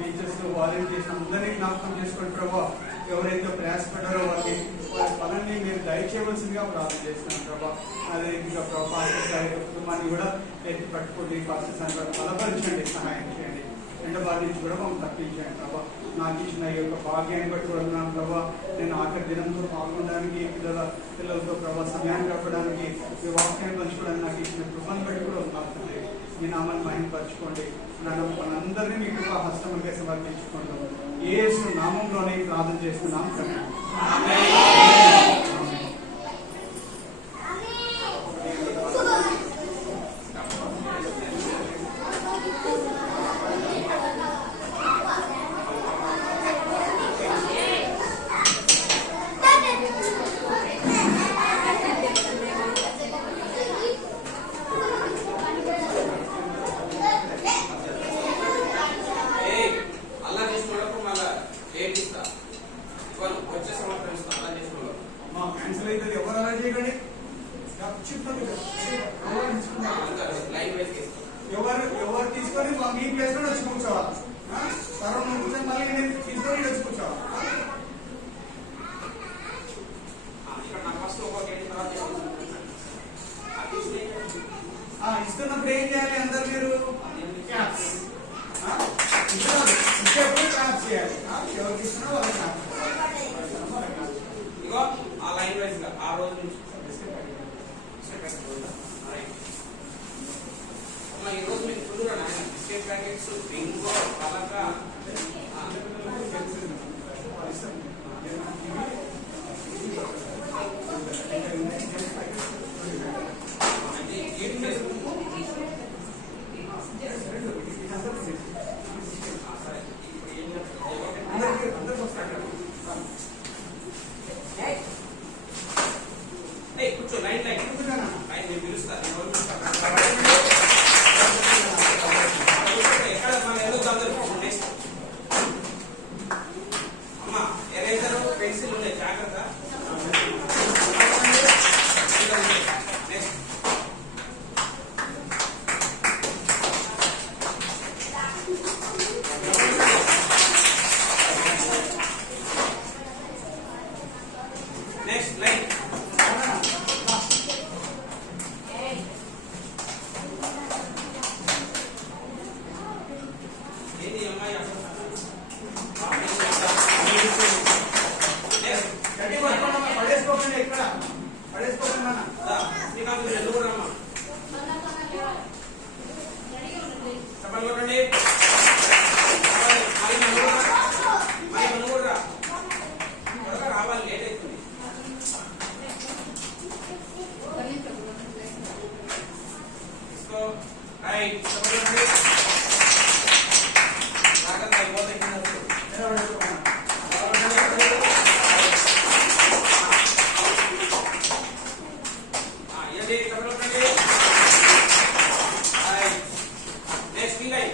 Teachers volunteers అందరినీ జ్ఞాపకం చేసుకోండి ప్రభా. ఎవరైతే ప్రయాసపడ్డారో వారి పనుల్ని మీరు దయచేయవలసిందిగా ప్రార్థన చేస్తున్నాం ప్రభా. అదే విధంగా ప్రభా పాస్టర్ సార్ కుటుంబాన్ని కూడా ఎత్తి పట్టుకోండి. పాస్టర్ సార్ కూడా బలపరచండి, సహాయం చేయండి. రెండో బాధ నుంచి కూడా మమ్మల్ని తప్పించండి ప్రభా. నాకు ఇచ్చిన ఈ యొక్క భాగ్యాన్ని బట్టి ఉన్నాను ప్రభా. నేను ఆఖరి దినంతో పాల్గొనడానికి పిల్లలతో ప్రభా సమయాన్ని గడపడానికి ఈ వాక్యాన్ని పంచుకోవడానికి నాకు ఇచ్చిన కృపను బట్టి కూడా ఉన్నాను. మీ నామాన్ని మహిమపరచుకోండి. మనందరినీ మీ కృపా హస్తములకే సమర్పించుకుంటాం. యేసు నామంలోనే ప్రార్థన చేస్తున్నాం. ఎవరు తీసుకొని మీ ప్లేస్ లో వచ్చి కూర్చోవాలి. తర్వాత కూర్చొని మళ్ళీ నేను తీసుకొని వచ్చి కూర్చోవాలి. ఇస్తున్నప్పుడు ఏం చేయాలి? అందరు మీరు క్యాప్స్ ఇచ్చేప్పుడు క్యాప్స్ చేయాలి. ఎవరికి ఇస్తున్నా వాళ్ళ క్యాప్స్ ఇగో ఆ లైన్ వైజ్ గా ఆ రోజు నుంచి ఈ రోజు మీకు ఫుల్గా బిస్కెట్ ప్యాకెట్స్ బింగో పలక కూర్చో లైన్ లైన్ లైన్ నేను పిలుస్తాను. అమ్మా ఎరేజర్ పెన్సిల్ ఉండే జాగ్రత్త. నెక్స్ట్ లైన్ రావాలి లేట్ అవుతుంది. రైట్ జాగ్రత్త అయిపోతే నెక్స్ట్ లైన్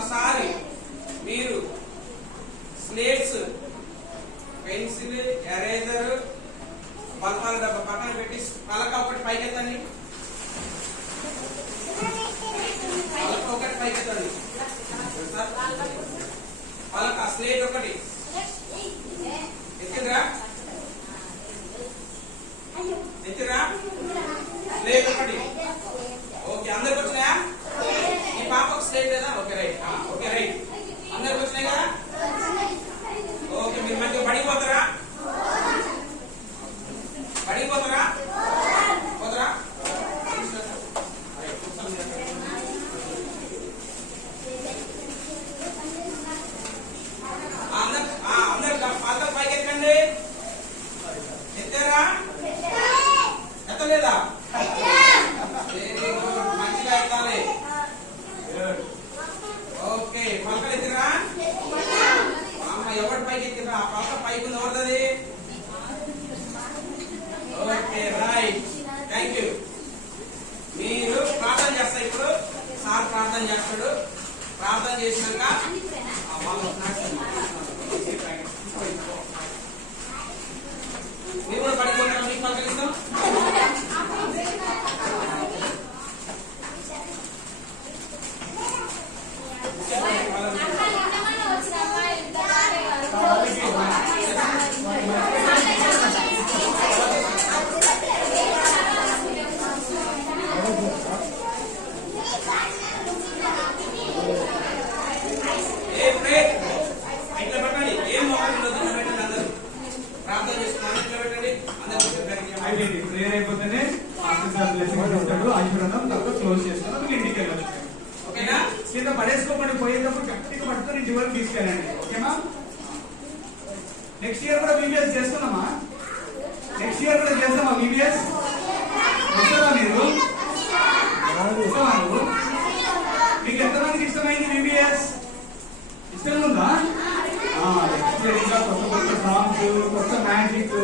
ఒకసారి మీరు స్లేట్స్, పెన్సిల్, ఎరేజర్, బల్పాల డబ్బా పక్కన పెట్టి పలక ఒకటి పైకెత్తండి. పలక ఒకటి పైకెత్తండి. పలక స్లేట్ ఒకటి ఎత్తిరా, ఎత్తిరా. స్లేట్ ఒకటి. ఓకే, అందరికి వచ్చినాయా? ఈ పాపకు స్లేట్ లేదా? Okay right. ఓకే రైట్, అందరికి వచ్చినాయి కదా? ఓకే, మీరు మంచిగా పడిపోతారా? పడిపోతారా? పోతారా? అందరు పైకి ఎక్కండి. ఎత్తారా? ఎత్తలేదా? మంచిగా ఎత్తాలి. ఓకే, పలకలు ఎత్తిరా? అమ్మ ఎవరి పైకి ఎత్తిరా? ఆ పలక పైకి ఉంది, ఎవరిది? Okay right, thank you. మీరు ప్రార్థన చేస్తారు. ఇప్పుడు సార్ ప్రార్థన చేస్తాడు. ప్రార్థన చేసినాక మీరు కూడా పడిపోతారా? మీకు పలకలిస్తాం. ప్రేయర్ అయిపోతేనే ఆశీర్వాదం తర్వాత క్లోజ్ చేస్తాను. మీకు ఇంటికి వెళ్ళొచ్చు. ఓకేనా? కింద పడేసుకోమని పోయేటప్పుడు గట్టిగా పట్టుకొని ఇంటి వరకు తీసుకెళ్ళండి. ఓకేనా? నెక్స్ట్ ఇయర్ కూడా బీబీఎస్ చేస్తున్నామా? నెక్స్ట్ ఇయర్ కూడా చేస్తామా బీబీఎస్? వస్తారా మీరు? ఇష్టమా నువ్వు? మీకు ఎంతమందికి ఇష్టమైంది బీబీఎస్? ఇష్టం ఉందా? నెక్స్ట్ ఇయర్ ఇంకా కొత్త కొత్త సాంగ్స్, కొత్త మ్యాజిక్,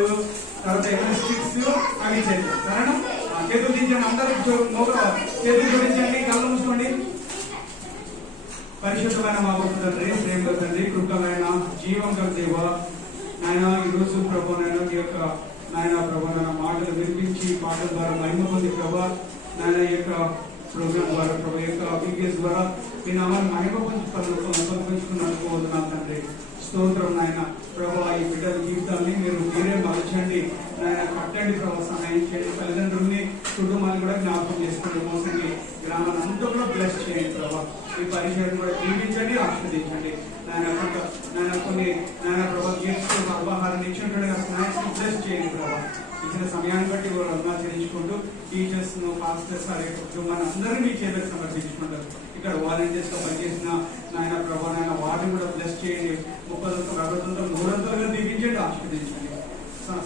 తర్వాత ఏమైనా స్టిక్స్ అవి చేద్దాం. సరేనా? చేతులు దించండి. అందరూ చేతులు జోడించండి, కళ్ళు మూసుకోండి. పరిశుద్ధమైన మా గొప్ప తండ్రి, ప్రేమ తండ్రి, కృపమైన జీవం గల దేవ నాయన, ఈ రోజు ప్రభు నాయన ఈ యొక్క నాయన ప్రభు నాయన మాటలు వినిపించి పాటల ద్వారా మహిమ పొంది ప్రభా నాయన ఈ యొక్క ప్రోగ్రామ్ ద్వారా ప్రభు యొక్క బీబీఎస్ ద్వారా మీ నామాన్ని మహిమ పంచుకున్నందుకు వదనాలు తండ్రి. స్తోత్రం నాయన ప్రభా. ఈ బిడ్డల జీవితాన్ని మీరే మలచండి నాయన, కట్టండి ప్రభావ, సహాయం చేయండి. తల్లిదండ్రుల్ని, కుటుంబాన్ని కూడా జ్ఞాపకం చేసుకోండి. మోసండి గ్రామాన్ని అంతా కూడా బ్లెస్ చేయండి ప్రభావ. ఈ పరిచయం కూడా దీవించండి, ఆస్వాదించండి నాయన. కొన్ని నాయన ప్రభావ గిఫ్ట్స్, అల్పాహారాన్ని ఇచ్చినట్టుగా స్నాక్స్ బ్లెస్ చేయండి ప్రభావ. ఇచ్చిన సమయాన్ని బట్టి కూడా ఆచరించుకుంటూ టీచర్స్, పాస్టర్స్, అదే కుటుంబాన్ని అందరినీ మీ చేతులకు సమర్పించుకుంటారు. ఇక్కడ వాలంటీర్స్ గా పనిచేసిన నాయన ప్రభావ నాయన వారిని కూడా బ్లెస్ చేయండి. 30 60 300గా దీవించండి, ఆస్వాదించండి.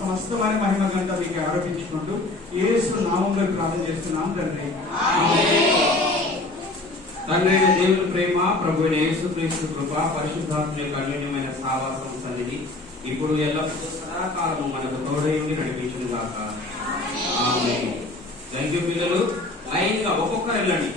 సమస్తమైన మహిమ గంట మీకు ఆరోపించుకుంటూ యేసు నామములో ప్రార్థన చేస్తున్నాం తండ్రి. తండ్రి దేవుని ప్రేమ, ప్రభు యేసుక్రీస్తు కృప, పరిశుద్ధాత్మ యొక్క అన్యోన్యమైన సహవాసం సన్నిధి ఇప్పుడు ఎల్లప్పుడూ సదాకాలము మనకు తోడై ఉండి నడిపించును గాక. ఆమేన్. థాంక్యూ పిల్లలు. లైన్ గా ఒక్కొక్కరు వెళ్ళండి.